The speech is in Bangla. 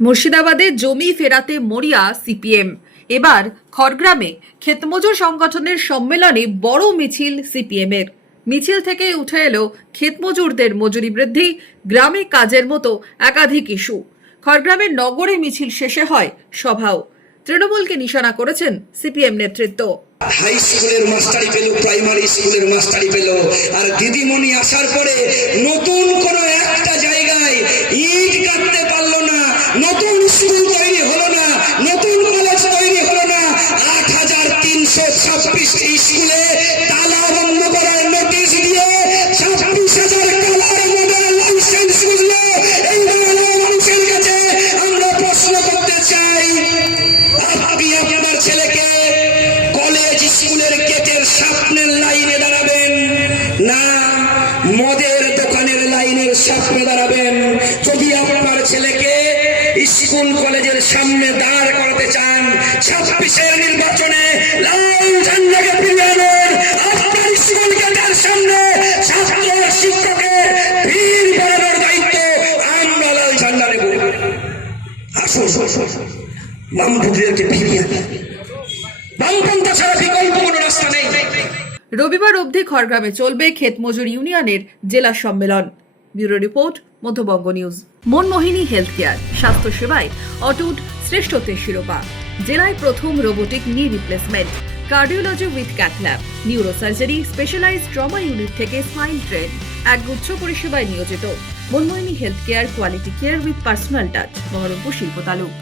মুর্শিদাবাদে জমি ফেরাতে মরিয়া সিপিএম। এবার খড়গ্রামে ক্ষেতমজুর সংগঠনের সম্মেলনে বড় মিছিল সিপিএম এর মিছিল থেকে উঠে এলো ক্ষেতমজুরদের মজুরি বৃদ্ধি, গ্রামে কাজের মতো একাধিক ইস্যু। খড়গ্রামের নগরে মিছিল শেষে হয় সভাও। তৃণমূলকে নিশানা করেছেন সিপিএম নেতৃত্ব। হাই স্কুলের মাস্টারি পেল, প্রাইমারি স্কুলের মাস্টারি পেল, আর দিদিমণি আসার পরে নতুন কোন একটা স্কুল তৈরি হলো না, নতুন কলেজ তৈরি হলো না। আট হাজার তিনশো ছাব্বিশটি স্কুলে তালা বন্ধ করার নোটিশ দিয়ে ছাব্বিশ হাজার চাই ছেলেকে কলেজ স্কুলের লাইনে দাঁড়াবেন না মদের দোকানের লাইনের সামনে দাঁড়াবেন? যদি আপনার ছেলেকে স্কুল কলেজের সামনে দাঁড় করাতে চান ছাব্বিশের নির্বাচনে লাল ঝান্ডাকে ফিরিয়ে আনুন। সামনে ছাত্র শিক্ষকের ভিড় দায়িত্ব আমরা লাল ঝান্ডা নেব। আসুন বামপন্থীদেরকে ফিরিয়ে ছাড়া বিকল্প কোনো রাস্তা নেই। রবিবার অবধি খড়গ্রামে চলবে ক্ষেতমজুর ইউনিয়নের জেলা সম্মেলন। Bureau report, Madhyabanga news. Manmohini health care স্বাস্থ্য সেবায় অটুট শ্রেষ্ঠত্বের শিরোপা। জেলায় প্রথম robotic knee replacement cardiology with cath lab neurosurgery specialise trauma unit থেকে স্মাইল ট্রেন একগুচ্ছ পরিষেবায় নিয়োজিত। Manmohini health care quality care with personal touch Baharampur শিল্প তালুক।